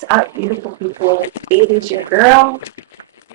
What's up, beautiful people? It is your girl.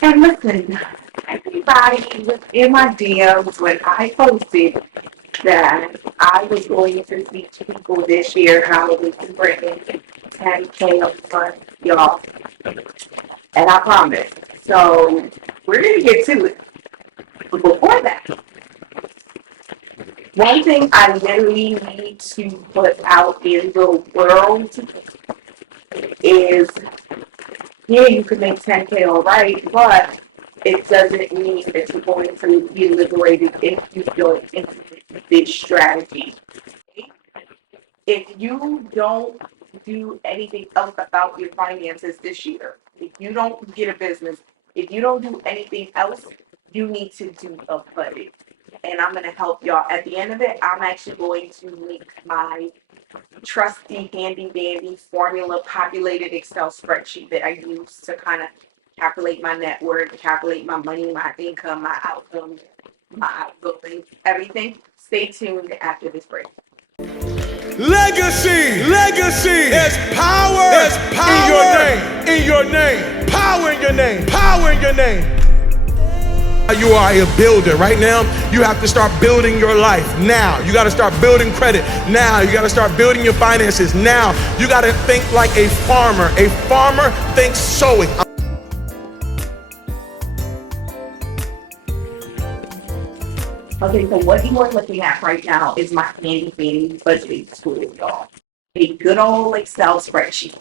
And listen, everybody was in my DMs when I posted that I was going to teach people this year how we can bring in 10K a month, y'all. And I promise. So we're going to get to it. But before that, one thing I really need to put out in the world is, yeah, you can make 10K all right, but it doesn't mean that you're going to be liberated if you don't implement this strategy. If you don't do anything else about your finances this year, if you don't get a business, if you don't do anything else, you need to do a budget. And I'm going to help y'all. At the end of it, I'm actually going to link my trusty, handy dandy formula populated Excel spreadsheet that I use to kind of calculate my net worth, calculate my money, my income, my outcome, my outgoing, everything. Stay tuned after this break. Legacy. There's power. In your name. In your name. Power in your name. Power in your name. You are a builder. Right now, you have to start building your life now. You got to start building credit now. You got to start building your finances now. You got to think like a farmer. A farmer thinks sowing. Okay, so what you are looking at right now is my handy dandy budgeting tool, y'all. A good old Excel spreadsheet.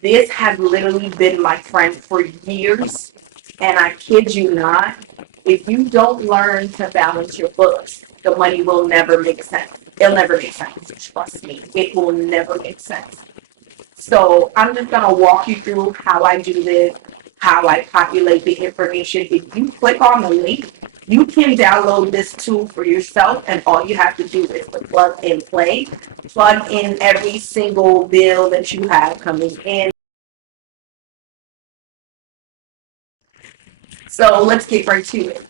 This has literally been my friend for years, and I kid you not, if you don't learn to balance your books, the money will never make sense. It'll never make sense. Trust me, it will never make sense. So I'm just gonna walk you through how I do this, how I populate the information. If you click on the link, you can download this tool for yourself, and all you have to do is to plug and play. Plug in every single bill that you have coming in. So let's get right to it.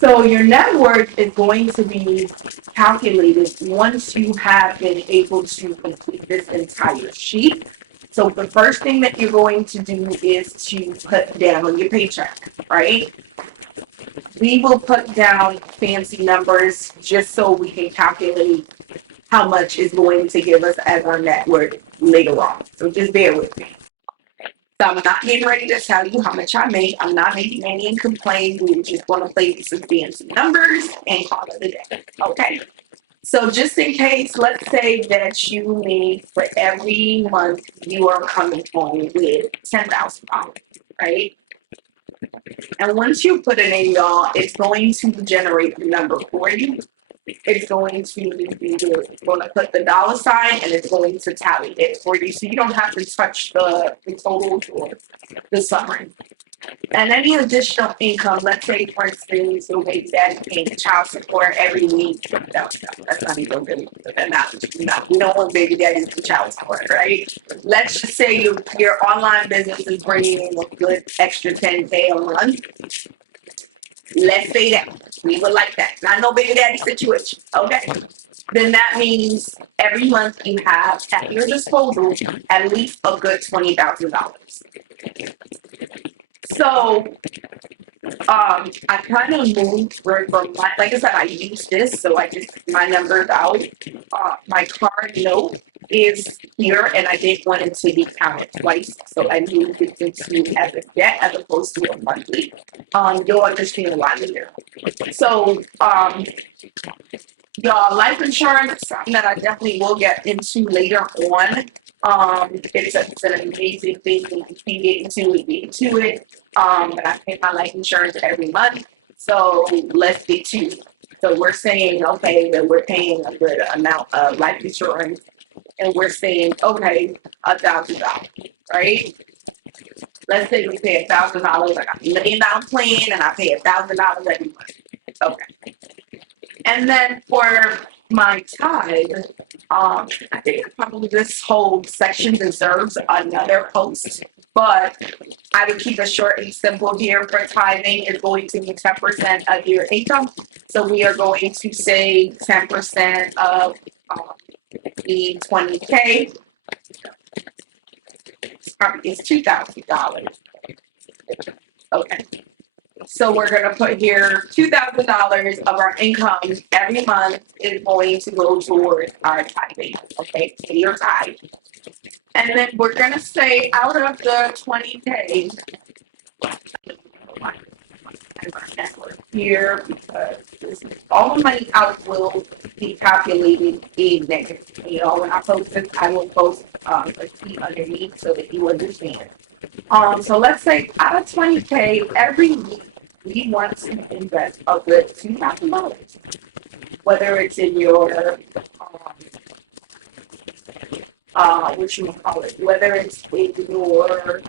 So your net worth is going to be calculated once you have been able to complete this entire sheet. So the first thing that you're going to do is to put down your paycheck, right? We will put down fancy numbers just so we can calculate how much is going to give us as our net worth later on. So just bear with me. So I'm not getting ready to tell you how much I make. I'm not making any income claims. We're just going to play with some fancy numbers and call it a day. Okay. So just in case, let's say that you need for every month you are coming home with $10,000, right? And once you put it in, y'all, it's going to generate the number for you. It's going to put the dollar sign and it's going to tally it for you. So you don't have to touch the total or the summary. And any additional income, let's say for instance, your baby daddy paying child support every week. That's not even really no, we don't want baby daddies to child support, right? Let's just say your online business is bringing in a good extra 10K a month. Let's say that we would like that. Not no baby daddy situation. Okay. Then that means every month you have at your disposal at least a good $20,000. So I kind of moved from my, like I said, I use this, so I just my numbers out. My card note is here, and I didn't want it to be counted twice, so I moved it into as a debt as opposed to a monthly. You'll understand why later. So y'all, life insurance is something that I definitely will get into later on. It's an amazing thing when you can get into it. But I pay my life insurance every month. So let's get to it. So we're saying, okay, that we're paying a good amount of life insurance, and we're saying, okay, $1,000, right? Let's say we pay $1,000. I got $1 million plan, and I pay $1,000 every month. Okay. And then for my tithe, I think probably this whole section deserves another post, but I would keep it short and simple here. For tithing is going to be 10% of your income. So we are going to say 10% of the 20K is $2,000. Okay. So we're gonna put here $2,000 of our income every month is going to go towards our tithing. Okay, pay your tithe. And then we're gonna say out of the 20K here, because all the money out will be calculated in negative. You know, when I post this, I will post a sheet underneath so that you understand. So let's say out of 20K every week, we want to invest a good $2,000. Whether it's in your what you call it, whether it's in your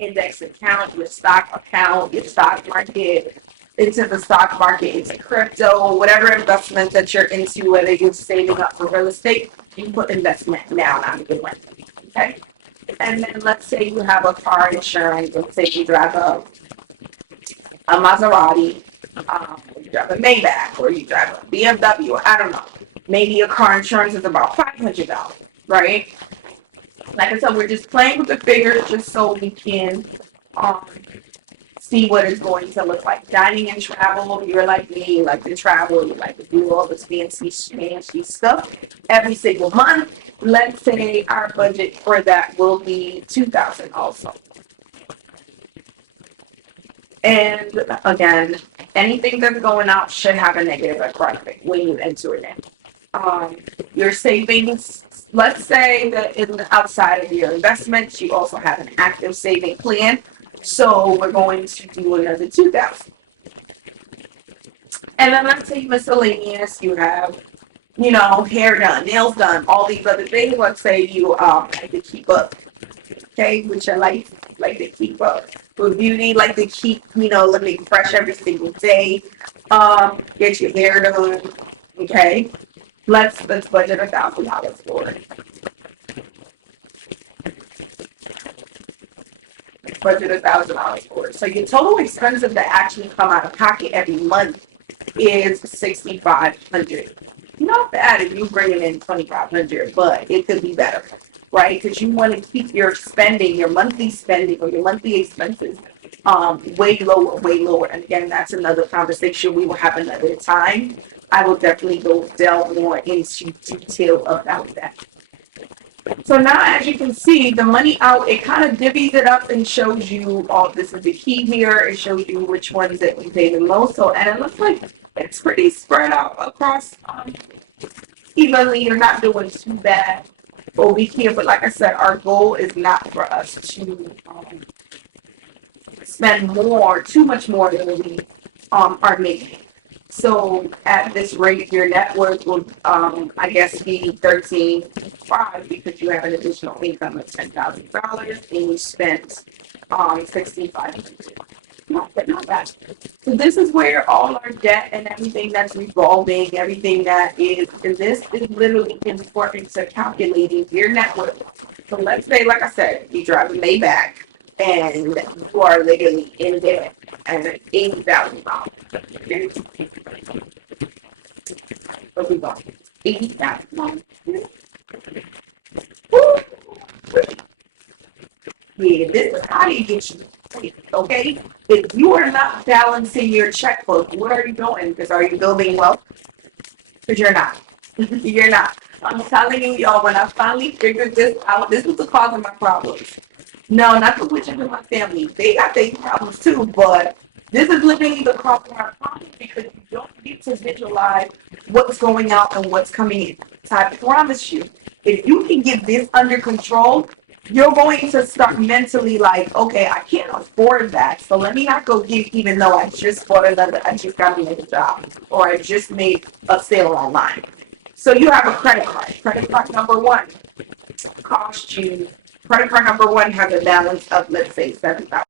index account, your stock account, your stock market, into the stock market, into crypto, whatever investment that you're into, whether you're saving up for real estate, you put investment now, not a good one. Okay? And then let's say you have a car insurance, let's say you drive a Maserati, you drive a Maybach, or you drive a BMW, or I don't know. Maybe your car insurance is about $500, right? Like I said, we're just playing with the figures just so we can see what it's going to look like. Dining and travel, if you're like me, you like to travel, you like to do all this fancy stuff every single month. Let's say our budget for that will be $2,000 also. And again, anything that's going out should have a negative equity when you enter it in. Your savings, let's say that in the outside of your investments, you also have an active saving plan. So we're going to do another $2,000. And then let's say miscellaneous, you have, you know, hair done, nails done, all these other things. Let's say you like to keep up, okay, with your life, like to keep up with beauty, like to keep, you know, looking fresh every single day. Get your hair done, okay. Let's budget $1,000 for it. Budget $1,000 for it. So your total expenses that actually come out of pocket every month is $6,500. Not bad if you bring in $2,500, but it could be better, right? Because you want to keep your spending, your monthly spending, or your monthly expenses, way lower. And again, that's another conversation we will have another time. I will definitely go delve more into detail about that. So now, as you can see, the money out, it kind of divvies it up and shows you all, this is the key here. It shows you which ones that you pay the most. So, and it looks like it's pretty spread out across evenly. You're not doing too bad over here. But like I said, our goal is not for us to spend more, too much more than we are making. So at this rate, your net worth will, I guess, be $13,500 because you have an additional income of $10,000 and you spent $6,500. Not bad. So this is where all our debt and everything that's revolving, everything that is, and this is literally important to calculating your net worth. So let's say, like I said, you drive a Maybach and you are literally in debt at $80,000. Okay. What we got? $80,000. Yeah, this is how you get you. Okay, if you are not balancing your checkbook, where are you going? Because are you building wealth? Because you're not. You're not. I'm telling you, y'all, when I finally figured this out, this was the cause of my problems. No, not the witches in my family. They got their problems too, but this is literally the cause of my problems because you don't get to visualize what's going out and what's coming in. So I promise you, if you can get this under control, you're going to start mentally like, okay, I can't afford that, so let me not go get, even though I just got another job, or I just made a sale online. So you have a credit card. Credit card number one cost you, credit card number one has a balance of, let's say, $7,000.